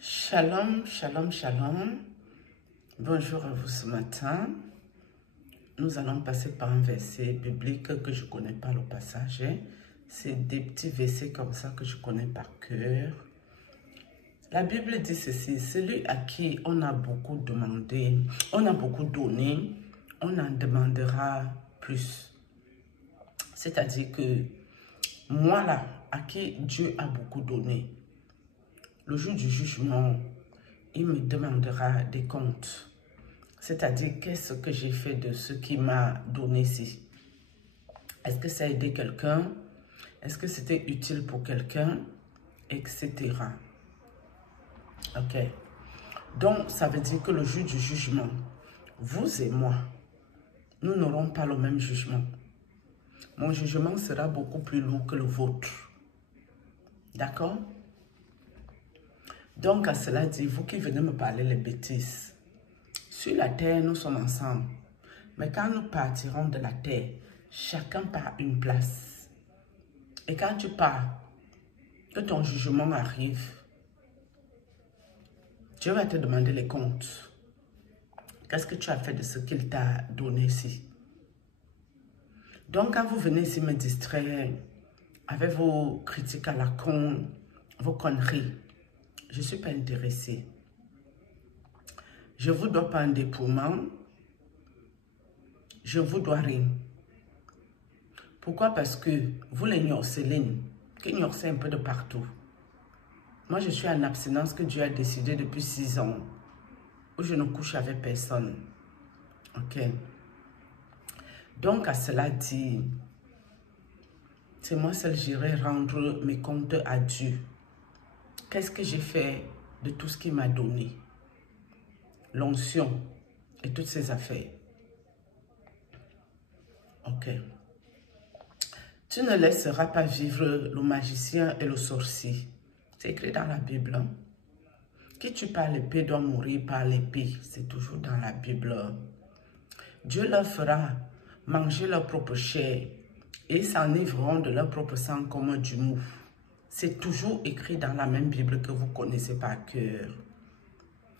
Shalom, shalom, shalom. Bonjour à vous ce matin. Nous allons passer par un verset biblique que je ne connais pas le passage. C'est des petits versets comme ça que je connais par cœur. La Bible dit ceci: celui à qui on a beaucoup demandé, on a beaucoup donné, on en demandera plus. C'est-à-dire que moi là, à qui Dieu a beaucoup donné, le jour du jugement, il me demandera des comptes. C'est-à-dire, qu'est-ce que j'ai fait de ce qui m'a donné ici? Est-ce que ça a aidé quelqu'un? Est-ce que c'était utile pour quelqu'un? Etc. Ok. Donc, ça veut dire que le jour du jugement, vous et moi, nous n'aurons pas le même jugement. Mon jugement sera beaucoup plus lourd que le vôtre. D'accord? Donc, à cela dit, vous qui venez me parler les bêtises, sur la terre, nous sommes ensemble. Mais quand nous partirons de la terre, chacun part une place. Et quand tu pars, que ton jugement arrive, Dieu va te demander les comptes. Qu'est-ce que tu as fait de ce qu'il t'a donné ici? Donc, quand vous venez ici me distraire avec vos critiques à la con, vos conneries, je ne suis pas intéressée. Je ne vous dois pas un dépouillement. Je ne vous dois rien. Pourquoi? Parce que vous les gnorcelines, qui gnorcez un peu de partout. Moi, je suis en abstinence que Dieu a décidé depuis 6 ans, où je ne couche avec personne. Ok? Donc, à cela dit, c'est moi seul, j'irai rendre mes comptes à Dieu. Qu'est-ce que j'ai fait de tout ce qu'il m'a donné? L'onction et toutes ces affaires. Ok. Tu ne laisseras pas vivre le magicien et le sorcier. C'est écrit dans la Bible. Hein? Qui tue par l'épée doit mourir par l'épée. C'est toujours dans la Bible. Dieu leur fera manger leur propre chair et s'enivreront de leur propre sang comme du mou. C'est toujours écrit dans la même Bible que vous connaissez par cœur.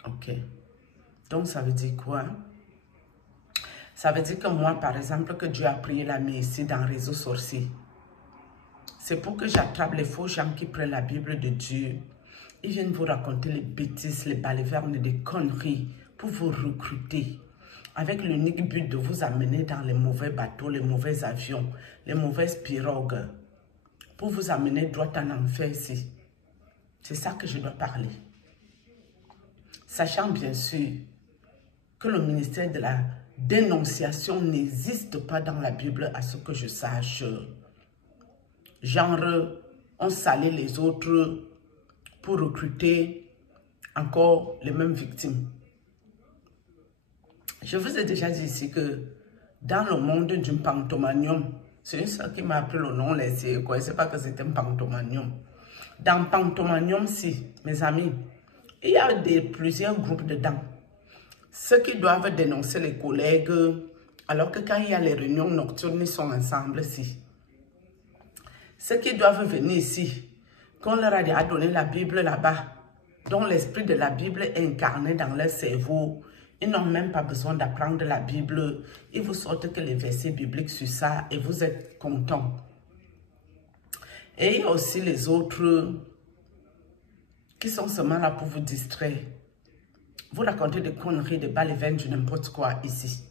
Ok. Donc, ça veut dire quoi? Ça veut dire que moi, par exemple, que Dieu a prié la ici dans le réseau sorcier. C'est pour que j'attrape les faux gens qui prennent la Bible de Dieu. Ils viennent vous raconter les bêtises, les balivernes, des conneries pour vous recruter. Avec l'unique but de vous amener dans les mauvais bateaux, les mauvais avions, les mauvaises pirogues. Pour vous amener droit en enfer ici. C'est ça que je dois parler. Sachant bien sûr que le ministère de la dénonciation n'existe pas dans la Bible à ce que je sache. Genre, on salait les autres pour recruter encore les mêmes victimes. Je vous ai déjà dit ici que dans le monde du pantomanium, c'est une soeur qui m'a appris le nom, je ne connaissais pas que c'était un pantomanium. Dans pantomanium, si, mes amis, il y a plusieurs groupes dedans. Ceux qui doivent dénoncer les collègues, alors que quand il y a les réunions nocturnes, ils sont ensemble ici. Ceux qui doivent venir ici, qu'on leur a donné la Bible là-bas, dont l'esprit de la Bible est incarné dans leur cerveau, ils n'ont même pas besoin d'apprendre la Bible. Ils vous sortent que les versets bibliques sur ça et vous êtes contents. Et il y a aussi les autres qui sont seulement là pour vous distraire. Vous racontez des conneries, des balivernes, du n'importe quoi ici.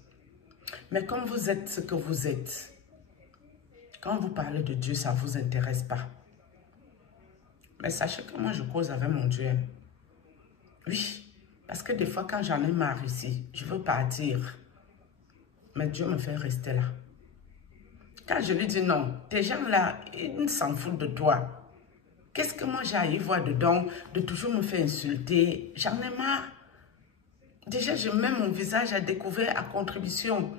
Mais comme vous êtes ce que vous êtes, quand vous parlez de Dieu, ça ne vous intéresse pas. Mais sachez que moi, je cause avec mon Dieu. Oui, parce que des fois, quand j'en ai marre ici, je veux partir. Mais Dieu me fait rester là. Quand je lui dis non, tes gens là, ils s'en foutent de toi. Qu'est-ce que moi j'ai à y voir dedans, de toujours me faire insulter? J'en ai marre. Déjà, je mets mon visage à découvert, à contribution.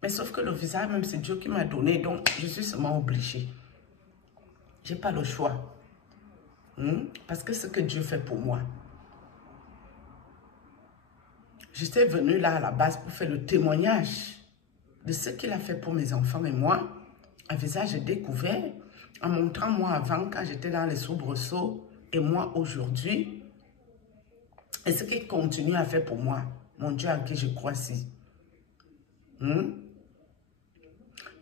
Mais sauf que le visage, même, c'est Dieu qui m'a donné. Donc, je suis seulement obligée. Je n'ai pas le choix. Parce que ce que Dieu fait pour moi. J'étais venue là à la base pour faire le témoignage de ce qu'il a fait pour mes enfants et moi. Un visage découvert, en montrant moi avant quand j'étais dans les soubresauts et moi aujourd'hui. Et ce qu'il continue à faire pour moi, mon Dieu en qui je crois si.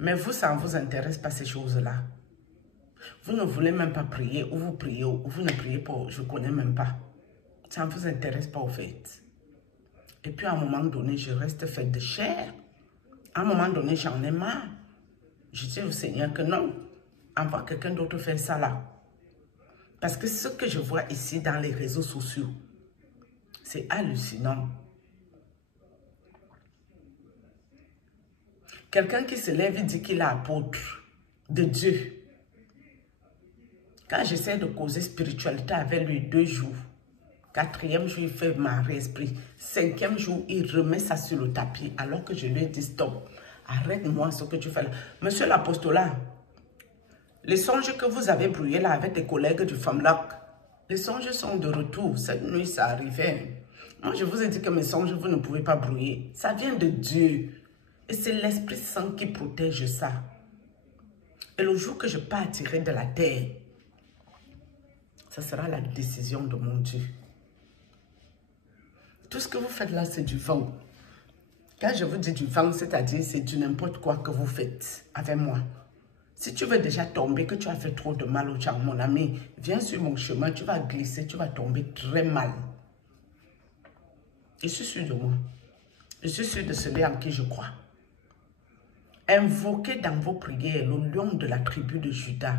Mais vous, ça ne vous intéresse pas ces choses-là. Vous ne voulez même pas prier, ou vous priez, ou vous ne priez pas, je ne connais même pas. Ça ne vous intéresse pas au fait. Et puis à un moment donné, je reste faite de chair. À un moment donné, j'en ai marre. Je dis au Seigneur que non, envoie quelqu'un d'autre faire ça là. Parce que ce que je vois ici dans les réseaux sociaux, c'est hallucinant. Quelqu'un qui se lève et dit qu'il est apôtre de Dieu. Quand j'essaie de causer spiritualité avec lui 2 jours, 4e jour, il fait marrer esprit. 5e jour, il remet ça sur le tapis alors que je lui ai dit stop. Arrête-moi ce que tu fais là. Monsieur l'apostolat, les songes que vous avez brouillés là avec des collègues du FAMLAC, les songes sont de retour. Cette nuit, ça arrivait. Moi, je vous ai dit que mes songes, vous ne pouvez pas brouiller. Ça vient de Dieu. Et c'est l'Esprit Saint qui protège ça. Et le jour que je partirai de la terre, ça sera la décision de mon Dieu. Tout ce que vous faites là, c'est du vent. Quand je vous dis du vent, c'est-à-dire c'est du n'importe quoi que vous faites avec moi. Si tu veux déjà tomber, que tu as fait trop de mal aux gens, mon ami, viens sur mon chemin, tu vas glisser, tu vas tomber très mal. Je suis sûr de moi. Je suis sûr de celui en qui je crois. Invoquez dans vos prières le lion de la tribu de Juda.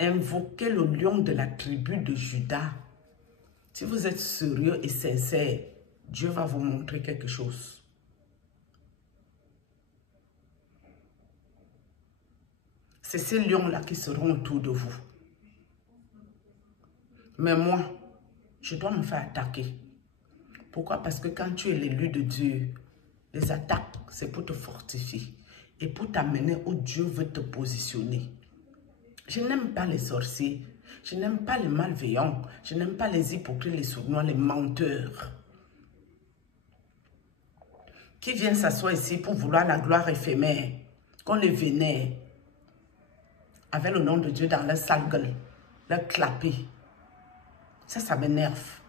Invoquez le lion de la tribu de Juda. Si vous êtes sérieux et sincère, Dieu va vous montrer quelque chose. C'est ces lions-là qui seront autour de vous. Mais moi, je dois me faire attaquer. Pourquoi? Parce que quand tu es l'élu de Dieu, les attaques, c'est pour te fortifier et pour t'amener où Dieu veut te positionner. Je n'aime pas les sorciers, je n'aime pas les malveillants, je n'aime pas les hypocrites, les sournois, les menteurs qui viennent s'asseoir ici pour vouloir la gloire éphémère, qu'on les vénère avec le nom de Dieu dans leur sale gueule, leur clapet. Ça m'énerve.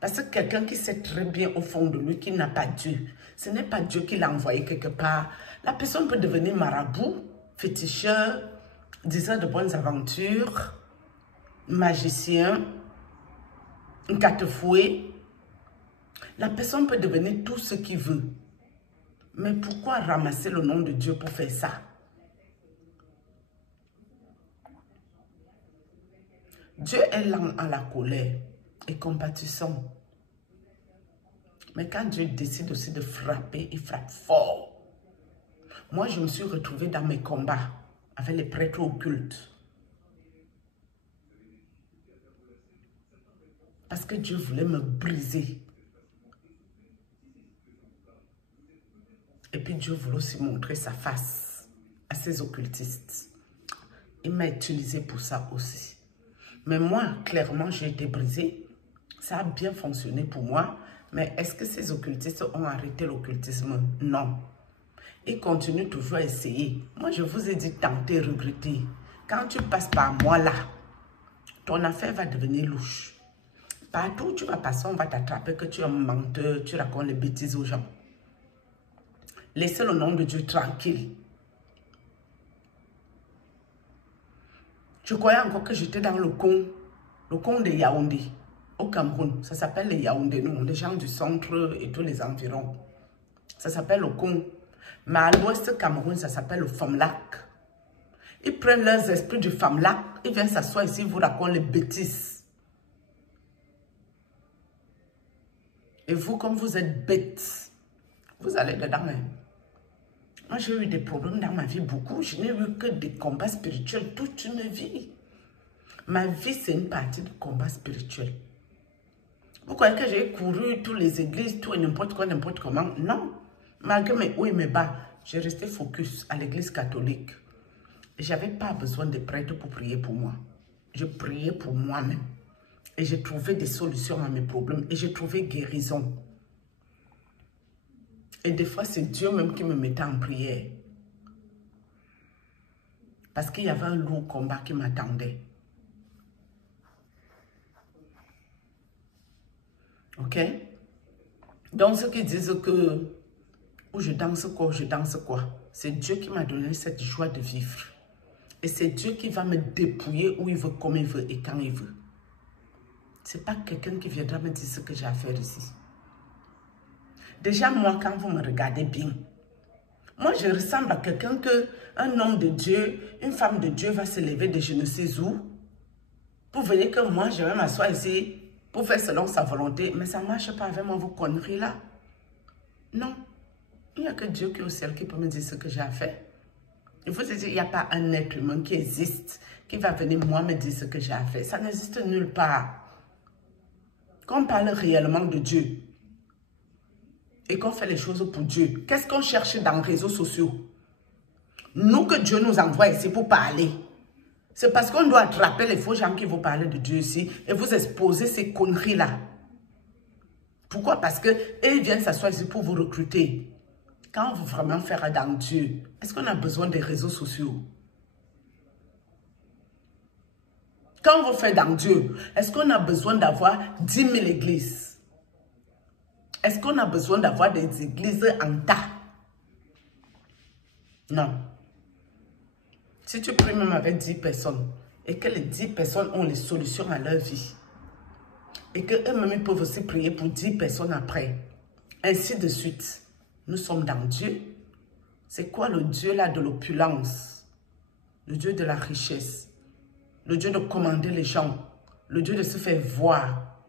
Parce que quelqu'un qui sait très bien au fond de lui qu'il n'a pas Dieu, ce n'est pas Dieu qui l'a envoyé quelque part. La personne peut devenir marabout, féticheur, diseur de bonnes aventures, magicien, un quatre-fouet. La personne peut devenir tout ce qu'il veut. Mais pourquoi ramasser le nom de Dieu pour faire ça? Dieu est lent à la colère et compatissant. Mais quand Dieu décide aussi de frapper, il frappe fort. Moi, je me suis retrouvée dans mes combats avec les prêtres occultes. Parce que Dieu voulait me briser. Et puis Dieu voulait aussi montrer sa face à ces occultistes. Il m'a utilisé pour ça aussi. Mais moi, clairement, j'ai été brisée. Ça a bien fonctionné pour moi. Mais est-ce que ces occultistes ont arrêté l'occultisme? Non. Ils continuent toujours à essayer. Moi, je vous ai dit tenter, regretter. Quand tu passes par moi là, ton affaire va devenir louche. Partout où tu vas passer, on va t'attraper que tu es un menteur, tu racontes les bêtises aux gens. Laissez le nom de Dieu tranquille. Je croyais encore que j'étais dans le con de Yaoundé, au Cameroun. Ça s'appelle les Yaoundé, nous, les gens du centre et tous les environs. Ça s'appelle le con. Mais à l'ouest Cameroun, ça s'appelle le FAMLAC. Ils prennent leurs esprits du FAMLAC, ils viennent s'asseoir ici, ils vous racontent les bêtises. Et vous, comme vous êtes bêtes, vous allez dedans même. Moi, j'ai eu des problèmes dans ma vie, beaucoup. Je n'ai eu que des combats spirituels toute une vie. Ma vie, c'est une partie de combat spirituel. Vous croyez que j'ai couru toutes les églises, tout et n'importe quoi, n'importe comment? Non. Malgré mes hauts et mes bas, j'ai resté focus à l'église catholique. Et je n'avais pas besoin de prêtres pour prier pour moi. Je priais pour moi-même. Et j'ai trouvé des solutions à mes problèmes. Et j'ai trouvé guérison. Et des fois, c'est Dieu même qui me mettait en prière. Parce qu'il y avait un lourd combat qui m'attendait. Ok? Donc, ceux qui disent que ou je danse quoi, c'est Dieu qui m'a donné cette joie de vivre. Et c'est Dieu qui va me dépouiller où il veut, comme il veut et quand il veut. Ce n'est pas quelqu'un qui viendra me dire ce que j'ai à faire ici. Déjà, moi, quand vous me regardez bien, moi, je ressemble à quelqu'un que un homme de Dieu, une femme de Dieu va se lever de je ne sais où. Vous voyez que moi, je vais m'asseoir ici pour faire selon sa volonté. Mais ça ne marche pas avec moi, vos conneries là. Non. Il n'y a que Dieu qui est au ciel qui peut me dire ce que j'ai à faire. Il faut se dire, il n'y a pas un être humain qui existe, qui va venir moi me dire ce que j'ai à faire. Ça n'existe nulle part. Quand on parle réellement de Dieu et qu'on fait les choses pour Dieu, qu'est-ce qu'on cherche dans les réseaux sociaux? Nous que Dieu nous envoie ici pour parler. C'est parce qu'on doit attraper les faux gens qui vont parler de Dieu ici et vous exposer ces conneries-là. Pourquoi? Parce qu'ils viennent s'asseoir ici pour vous recruter. Quand on veut vraiment faire dans Dieu, est-ce qu'on a besoin des réseaux sociaux? Quand on veut faire dans Dieu, est-ce qu'on a besoin d'avoir 10 000 églises? Est-ce qu'on a besoin d'avoir des églises en tas? Non. Si tu pries même avec 10 personnes et que les 10 personnes ont les solutions à leur vie et qu'eux-mêmes peuvent aussi prier pour 10 personnes après, ainsi de suite, nous sommes dans Dieu. C'est quoi le Dieu là de l'opulence? Le Dieu de la richesse? Le Dieu de commander les gens? Le Dieu de se faire voir?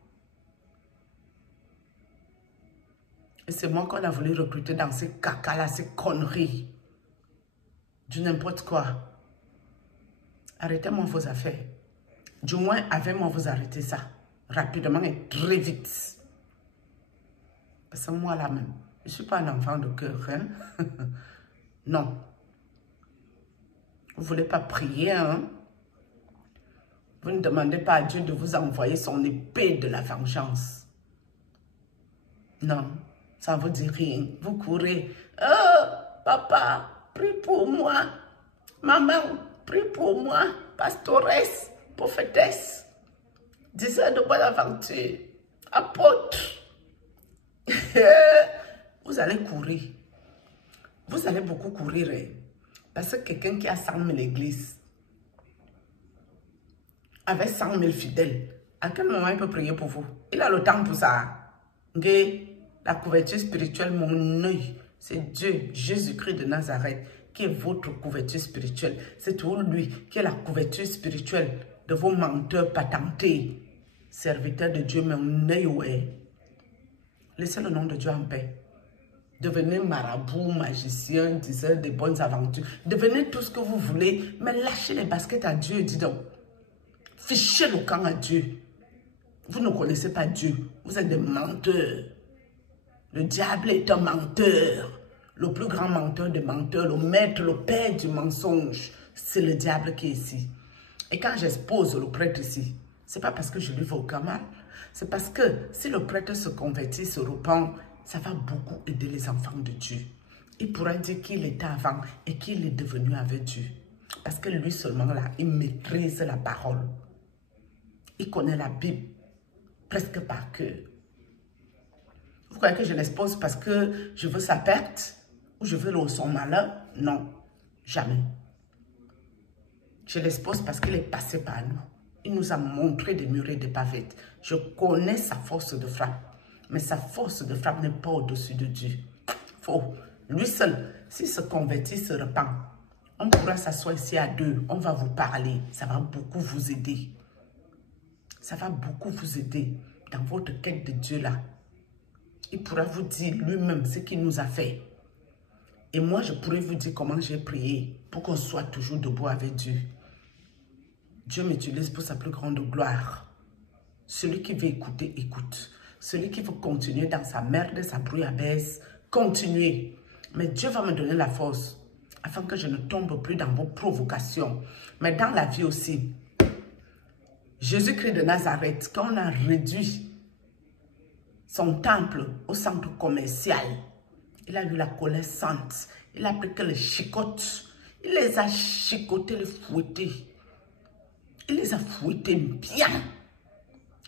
Et c'est moi qu'on a voulu recruter dans ces caca-là, ces conneries. Du n'importe quoi. Arrêtez-moi vos affaires. Du moins, avec moi, vous arrêtez ça. Rapidement et très vite. Parce que moi, là même, je ne suis pas un enfant de cœur. Hein? Non. Vous ne voulez pas prier, hein? Vous ne demandez pas à Dieu de vous envoyer son épée de la vengeance. Non, ça ne vous dit rien. Vous courez. Oh, papa, prie pour moi. Maman, prie pour moi. Pastoresse, prophétesse, diseur de bonne aventure, apôtre. Vous allez courir. Vous allez beaucoup courir. Hein? Parce que quelqu'un qui a 100 000 églises, avec 100 000 fidèles, à quel moment il peut prier pour vous? Il a le temps pour ça. Okay? La couverture spirituelle, mon œil, c'est Dieu, Jésus-Christ de Nazareth, qui est votre couverture spirituelle. C'est toujours lui qui est la couverture spirituelle de vos menteurs patentés. Serviteurs de Dieu, mon œil, ouais. Laissez le nom de Dieu en paix. Devenez marabout, magicien, diseur de bonnes aventures. Devenez tout ce que vous voulez, mais lâchez les baskets à Dieu, dis donc. Fichez le camp à Dieu. Vous ne connaissez pas Dieu. Vous êtes des menteurs. Le diable est un menteur. Le plus grand menteur des menteurs, le maître, le père du mensonge, c'est le diable qui est ici. Et quand j'expose le prêtre ici, ce n'est pas parce que je lui veux aucun mal. C'est parce que si le prêtre se convertit, se repent, ça va beaucoup aider les enfants de Dieu. Il pourra dire qu'il était avant et qu'il est devenu avec Dieu. Parce que lui seulement là, il maîtrise la parole. Il connaît la Bible presque par cœur. Vous croyez que je l'expose parce que je veux sa perte ou je veux son malheur? Non, jamais. Je l'expose parce qu'il est passé par nous. Il nous a montré des murs et des pavés. Je connais sa force de frappe. Mais sa force de frappe n'est pas au-dessus de Dieu. Faux. Lui seul, s'il se convertit, se repent, on pourra s'asseoir ici à deux. On va vous parler. Ça va beaucoup vous aider. Ça va beaucoup vous aider dans votre quête de Dieu là. Il pourra vous dire lui-même ce qu'il nous a fait. Et moi, je pourrais vous dire comment j'ai prié pour qu'on soit toujours debout avec Dieu. Dieu m'utilise pour sa plus grande gloire. Celui qui veut écouter, écoute. Celui qui veut continuer dans sa merde, sa brouillabaisse, continuez. Mais Dieu va me donner la force afin que je ne tombe plus dans vos provocations. Mais dans la vie aussi, Jésus-Christ de Nazareth, quand on a réduit son temple au centre commercial, il a eu la colère sainte. Il a pris que les chicottes. Il les a chicotés, les fouettés. Il les a fouettés bien.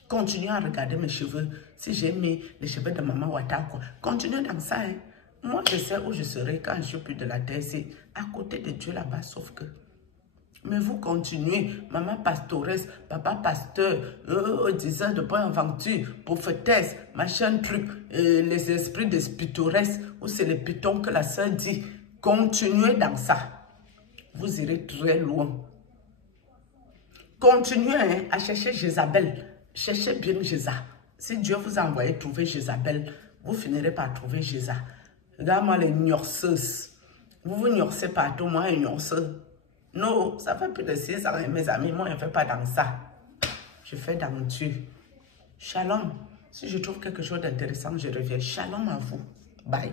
Continuez à regarder mes cheveux. Si j'ai mis les cheveux de Maman Wata, quoi. Continuez dans ça. Hein. Moi, je sais où je serai quand je suis plus de la terre. C'est à côté de Dieu là-bas, sauf que. Mais vous continuez, maman pastoresse, papa pasteur, disant de bonne aventure, prophétesse, machin truc, les esprits des pittoresques, ou c'est les pitons que la sœur dit. Continuez dans ça. Vous irez très loin. Continuez hein, à chercher Jézabel. Cherchez bien Jéza. Si Dieu vous a envoyé trouver Jézabel, vous finirez par trouver Jéza. Regarde-moi les gnorseuses. Vous vous gnorsez partout, moi, un gnorseux. Non, ça fait plus de 6 ans, mes amis. Moi, je ne fais pas dans ça. Je fais dans Dieu. Shalom. Si je trouve quelque chose d'intéressant, je reviens. Shalom à vous. Bye.